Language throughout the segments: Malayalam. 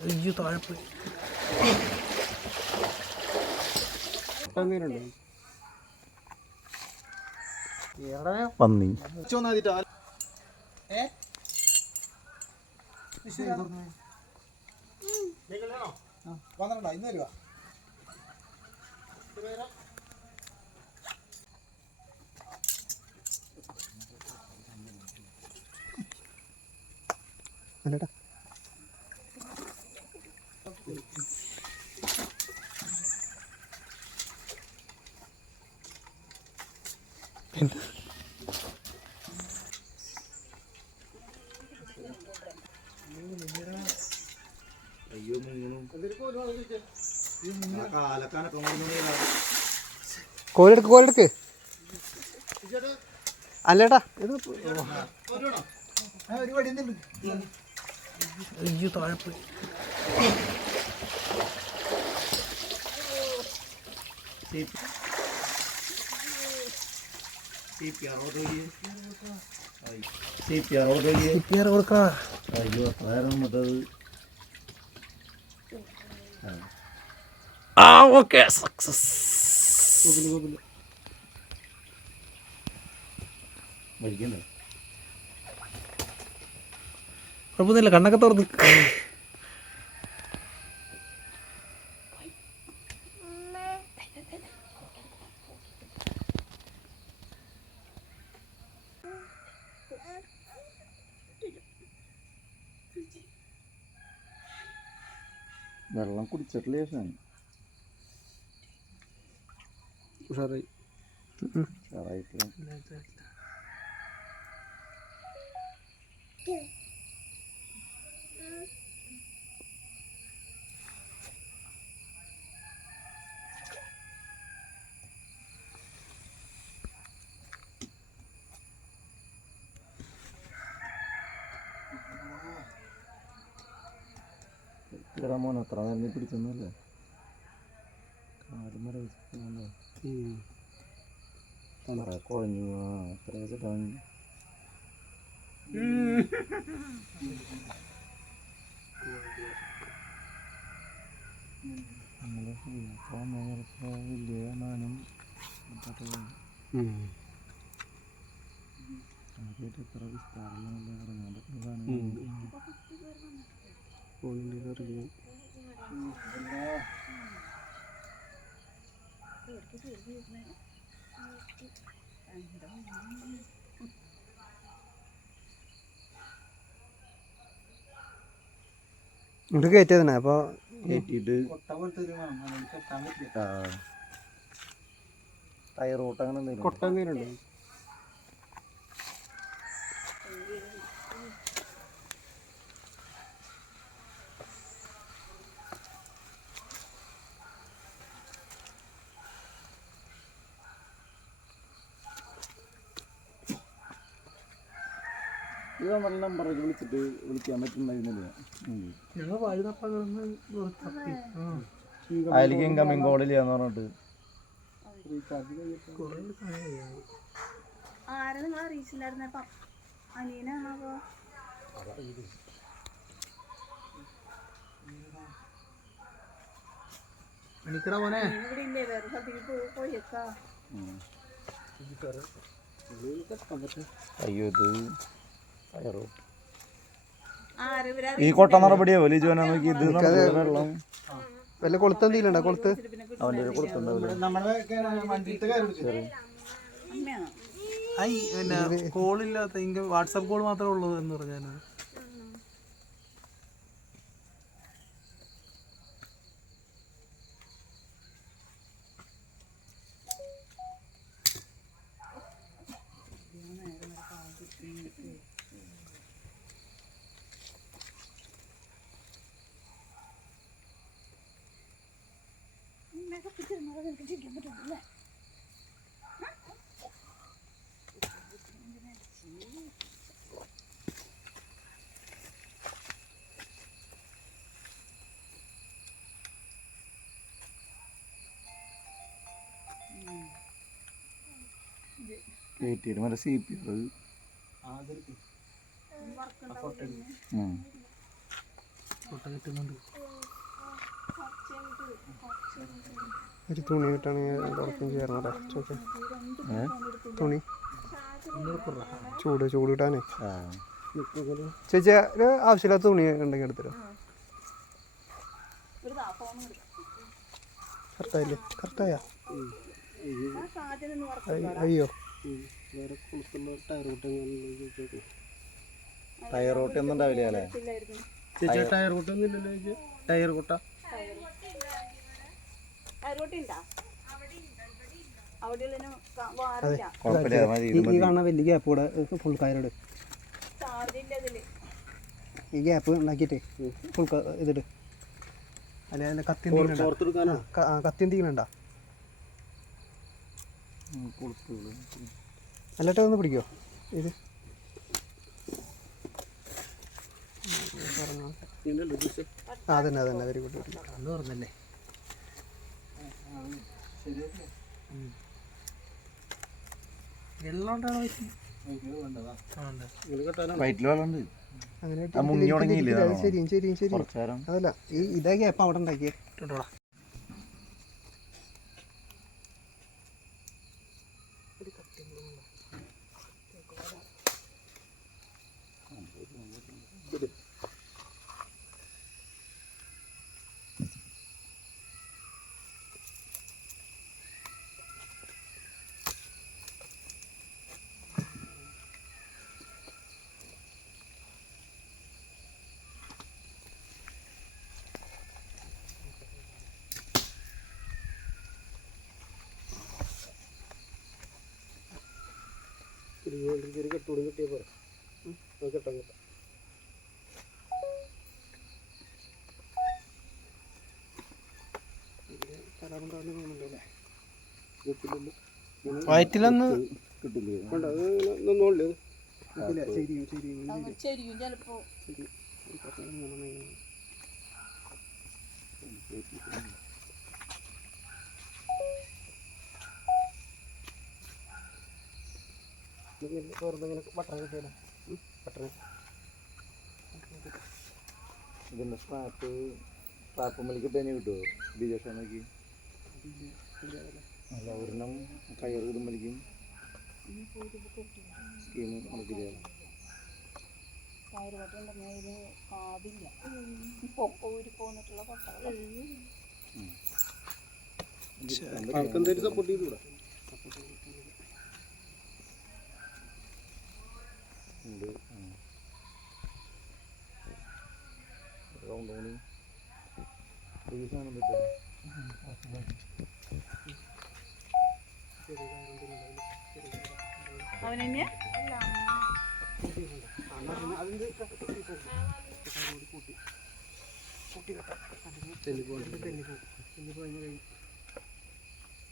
അയ്യോ താഴെ പോയി പന്നി. ഇന്ന് വരുവാ അല്ലടാ. കോലെടുക്ക് കോലെടുക്ക് അല്ലേടാ ഇത് കൊടുക്കണ? അയ്യോ മറ്റത് ആ ഓക്കെ സക്സസ് മരിക്കണ്ടേ? കുഴപ്പമൊന്നുമില്ല കണ്ണൊക്കെ തുറന്ന്. വെള്ളം കുടിച്ചിട്ടില്ല ശേഷം ഉഷാറായി. ഉഷാറായിട്ട് ഇടാ മോനെ അത്ര നേരം നീ പിടിച്ചൊന്നുമല്ലേ കാലും വരെ വെച്ചിട്ടുണ്ടോ കുറെ കുഴഞ്ഞു ആ എത്ര വെച്ചിട്ടാണ് നമ്മളെ അപ്പോൾ നേരത്തെ വലിയ മാനം ആദ്യമായിട്ട് എത്ര വിസ്താരമുള്ള ഇറങ്ങാൻ പറ്റുന്നതാണ് ഇങ്ങോട്ട് കയറ്റിയതന്നെ അപ്പോൾ കയറ്റിയിട്ട് ടയർ ഓട്ട് അങ്ങനെ എന്തെങ്കിലും കൊട്ട എന്തെങ്കിലും ഉണ്ടോ ഇത് നമ്പർ നമ്പറൊക്കെ വിളിച്ചിട്ട് വിളിക്കാൻ പറ്റുന്നതിനില്ല ഞങ്ങൾ വഴുതപ്പ കിടന്ന് തപ്പി അതിലേക്ക് ഇൻകമ്മിങ് കോളില്ലാന്ന് പറഞ്ഞിട്ട്. കുറേ സമയമായി ആരെ നിങ്ങൾ അറിയിച്ചില്ലായിരുന്ന അനിയനാണോ മണിക്കട മോനെ. ഇവിടെ ഇല്ലേ? വേറെ സ്ഥലത്തേക്ക് പോ- പോയേക്കാ അയ്യോ ഇത് ഈ കൊട്ട നടപടിയോ വലിയ ജോന നോക്കി ഇത് വെള്ളം? വല്ല കൊളുത്ത് എന്തെങ്കിലും ഉണ്ടോ? കൊളുത്ത്? അവന്റെ ഒരു ഐ പിന്നെ കോളില്ലാത്ത വാട്സാപ്പ് കോൾ മാത്രമേ ഉള്ളൂ എന്ന് പറഞ്ഞാൽ കയറ്റിയിട്ട് മറ്റേ സി പി അത് അതെടുക്ക് ഉം. ഫോട്ടോ കിട്ടുന്നുണ്ട്. ഒരു തുണി കിട്ടുകയാണെങ്കിൽ ഉറക്കം ചേർന്നു ഓക്കെ തുണി. ചൂട് ചൂട് കിട്ടാനേ. ആ. ചേച്ചി ഒരു ആവശ്യമില്ലാത്ത തുണി ഉണ്ടെങ്കിൽ എടുത്തരോ? കറക്റ്റായില്ലേ? കറക്റ്റായാ? അയ്യോ. ടയർ റോട്ട് ഒന്നും ഉണ്ടാവില്ല അല്ലേ? ചേച്ചി ടയർ റൂട്ടൊന്നും ഇല്ലല്ലോ ചേച്ചി? ടയർ കൂട്ട അയറോട്ടി ഉണ്ടാ അവിടെ ഉള്ളതിന് വാറില്ല കുഴപ്പമില്ല മതി ഈ ഈ കാണുന്ന വലിയ ഗ്യാപ്പ് കൂടെ ഫുൾ കയറിട്. ഈ ഗ്യാപ്പ് ഉണ്ടാക്കിയിട്ട് ഫുൾ ഇതിട്. അല്ലെ അതിന്റെ കത്തി എന്തെങ്കിലും പുറത്തെടുക്കാനോ കത്തി എന്തെങ്കിലും ഉണ്ടോ? അല്ലട്ടെ ഒന്ന് പിടിക്കോ. ഇത്. ആ അതന്നെ അതന്നെ. വെരി ഗുഡ് അന്ന് പറഞ്ഞല്ലേ വെള്ളം ഉണ്ടാണോ വയറ്റിൽ വെള്ളമുണ്ട് അങ്ങനെ ആ മുങ്ങി തുടങ്ങിയില്ലേ അത് ശരിയും ശരിയും ശരിയും കുറച്ച് നേരം അതല്ല ഈ ഇതാ ഗ്യാപ്പ് അവിടെ ഉണ്ടാക്കിയേ. ഇട്ടോടാ കെട്ടൂടി കിട്ടിയ പോലെ കെട്ടാം കെട്ടാം വയറ്റിലൊന്ന് ശരിയും ശരിയും ശരിക്കും ചിലപ്പോ വെറുതെ ഇങ്ങനെ ബട്ടർ കിട്ടിയാലോ ബട്ടർ ഇതിന്റെ സ്ട്രാപ്പ് സ്ട്രാപ്പ് മലിക്ക് തന്നെ കിട്ടുമോ ബിജേഷനക്ക് അല്ല ഒരെണ്ണം കയർ ഇടുമ്പലിക്കും സ്കീം നമുക്കില്ല കാതില്ല. ഊരി പോന്നിട്ടുള്ള സപ്പോർട്ട് ചെയ്തുകൂടാ. ഉണ്ട്. റൗണ്ട് ഓണി ഈ സാധനം പറ്റുമോ അവൻ തന്നെ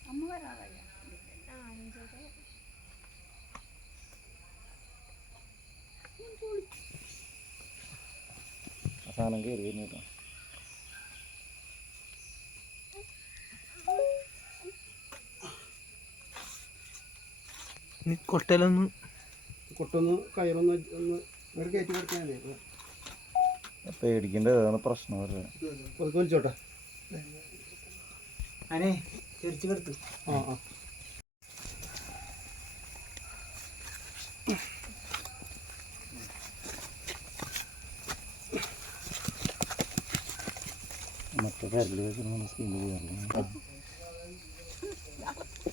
അമ്മ വരാറായ? ആ സാധനം കയറി വരുന്നു കേട്ടോ. കൊട്ടലൊന്ന് കൊട്ടൊന്ന് കയറൊന്ന് ഒന്ന് ഇവിടെ കയറ്റി കൊടുക്കാനേ പേടിക്കേണ്ട അതാണ് പ്രശ്നം പുറത്ത് വലിച്ചോട്ടെ. അനെ ചെരിച്ചു കിടത്ത് ആ ആ മറ്റേ കരൽ വെച്ചിട്ട് സ്കീം ചെയ്യാറില്ല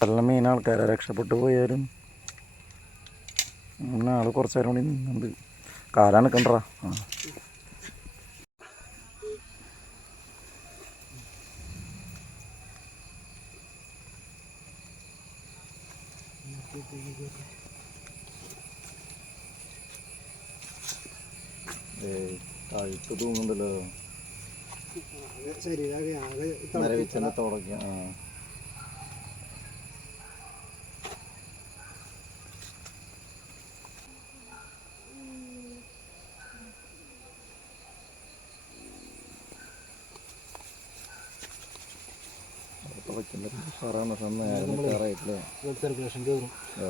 നല്ല മെയിൻ ആൾക്കാരെ. രക്ഷപ്പെട്ടു പോയാലും അങ്ങനെ ആൾ കുറച്ച് നേരം കൂടി നിന്നുണ്ട്. കാലാണ് കണ്ടാ ആ. താഴ്ത്ത് തൂങ്ങുന്നുണ്ടല്ലോ. മരവിച്ചെന്നെ തുടക്കാം ആ. തുടയ്ക്കുന്നത് സാറാണ് നേരം സാറായിട്ടില്ലേ സർക്കുലേഷൻ കയറും. ആ.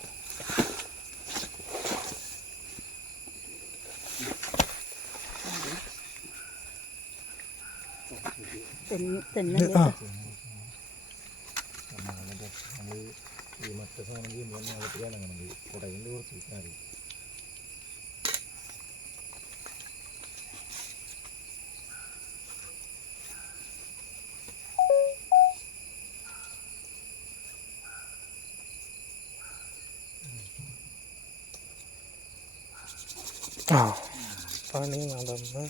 തെന്ന് നടന്ന്. കുറച്ച് ആ. പണി ഉം,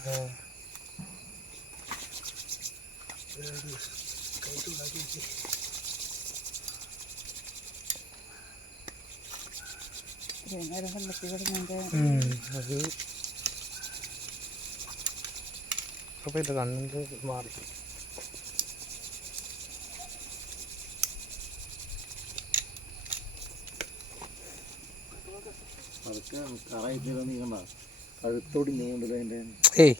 അപ്പോൾ മാറി കഴുത്തോടി നീങ്ങണ്ടല്ലോ അതിന്റെ ഏയ്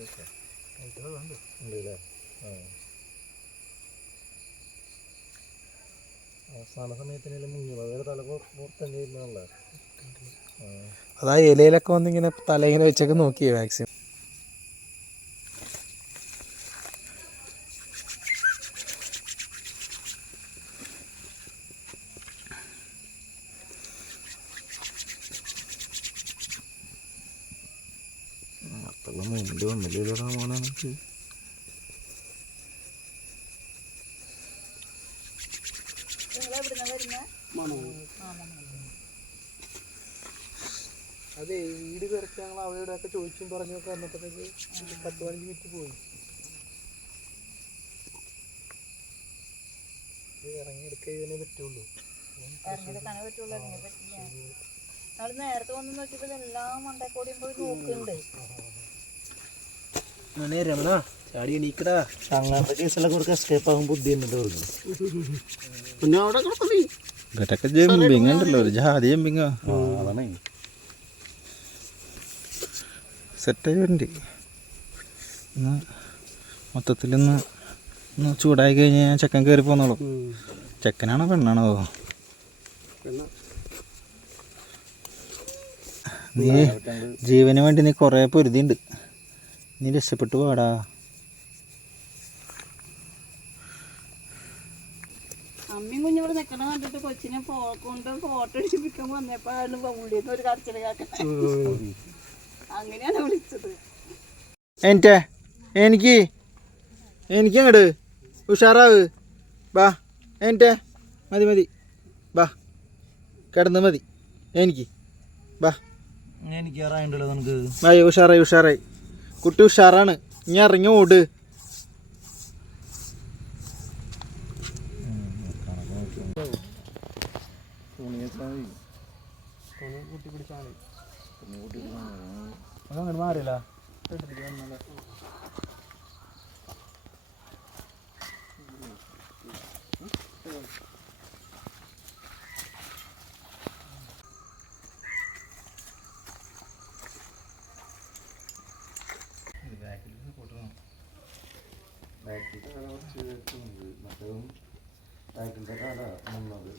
കുഴപ്പമില്ലായിരിക്കും അവസാന സമയത്തിനെല്ലാം തല അതാ ഇലയിലൊക്കെ വന്നിങ്ങനെ തല ഇങ്ങനെ വെച്ചൊക്കെ നോക്കിയേ മാക്സിമം đưa mình മോനെ ra món ăn chứ അതെ വീട് കിടച്ച് ഞങ്ങൾ അവിടെ ഒക്കെ ചോദിച്ചും പറഞ്ഞൊക്കെ വന്നപ്പോഴത്തേക്ക് പത്ത് പതിനഞ്ച് മിനിറ്റ് പോയി. ഇത് ഇറങ്ങിയെടുക്കുന്നേ പറ്റുള്ളൂ. ഇറങ്ങിയെടുക്കാനേ പറ്റുള്ളൂ ഇറങ്ങി പറ്റില്ല. നമ്മൾ നേരത്തെ വന്ന് നോക്കിയപ്പോൾ എല്ലാം മണ്ടക്കോടിയും പോയി നോക്കുന്നുണ്ട്. മോനെ രമണ ചാടി എണീക്കടാ. അങ്ങനത്തെ കേസിലൊക്കെ ഒരു എസ്കേപ്പ് ആകും ബുദ്ധി എന്നിട്ട് പറഞ്ഞു പിന്നെ അവിടെ കിടക്കണേ ഇവരൊക്കെ ജമ്പിങ് ഉണ്ടല്ലോ ഒരു ജാതി ജമ്പിങ് അതാണേ. സെറ്റായിട്ടുണ്ട് ഒന്ന് മൊത്തത്തിലൊന്ന് ഒന്ന് ചൂടായി കഴിഞ്ഞ് ഞാൻ ചെക്കൻ കയറി പോന്നോളൂ. ചെക്കനാണോ പെണ്ണാണോ? നീ ജീവന് വേണ്ടി നീ കുറേ പൊരുതിണ്ട് നീ രക്ഷപ്പെട്ടു പോടാ അമ്മയും കുഞ്ഞും നിക്കണ കണ്ടിട്ട് കൊച്ചിനെ കൊണ്ട് ഫോട്ടോ എടുപ്പിക്കാൻ വന്നപ്പോൾ ആണ് ഉള്ളിൽ നിന്ന് ഒരു കടച്ചിൽ കേൾക്കണേ. അങ്ങനെയാണ് വിളിച്ചത്. എന്റെ എനിക്ക് എനിക്ക് അങ്ങട് ഉഷാറാവ്. ബാ എന്റെ മതി മതി. ബാ കിടന്ന് മതി. എനിക്ക്. ബാ. എനിക്ക് ഉഷാറായി ഉഷാറായി. കുട്ടി ഉഷാറാണ്. ഇനി ഇറങ്ങി ഓട്. വെച്ചാൽ മതി തുണി കൂട്ടി പിടിച്ചാൽ മതി തുണി കൂട്ടി അങ്ങോട്ട് മാറിയില്ല ബാക്കിലത്തെ കാല കുറച്ച് വെക്കുന്നുണ്ട് മറ്റേതും കാല നിന്നത്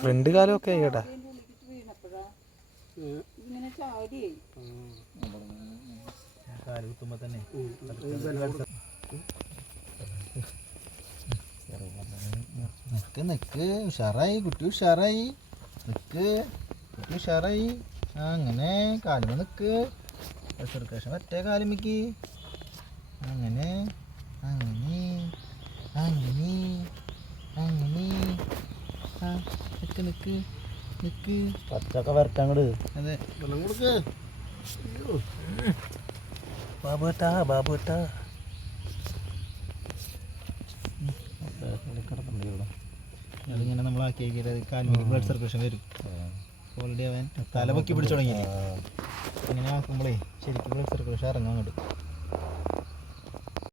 ഫ്രണ്ട് കാലമൊക്കെ കേട്ടാ. ഇതിന്റെ ഉള്ളിലേക്ക് വീണപ്പോഴാ ഇങ്ങനെ ചാടിയേ കാൽ കുത്തുമ്പോ തന്നെ നിക്ക് നിക്ക്. ഉഷാറായി. കുട്ടി ഉഷാറായി. നിക്ക്. കുട്ടി ഉഷാറായി. അങ്ങനെ. കാലുമ നിക്ക്. സർക്കേഷൻ മറ്റേ കാലുമിക്ക് അങ്ങനെ. അങ്ങനെ. അങ്ങനെ. അങ്ങനെ. ആ നിക്ക് നിക്ക്. നിക്ക്. പച്ചക്ക വരട്ടാൻ കൂടെ അതെ. വെള്ളം കൊടുക്ക്. ബാബുട്ടാ ബാബുട്ടാ. അതിങ്ങനെ നമ്മൾ ആക്കി കാലിന് ബ്ലഡ് സർക്കുലേഷൻ വരും. ഓൾറെഡി അവൻ തലപൊക്കി പിടിച്ചു തുടങ്ങി അങ്ങനെ ആക്കുമ്പോഴേ ശരിക്കും ബ്ലഡ് സർക്കുലേഷൻ ഇറങ്ങാൻ അങ്ങോട്ട്.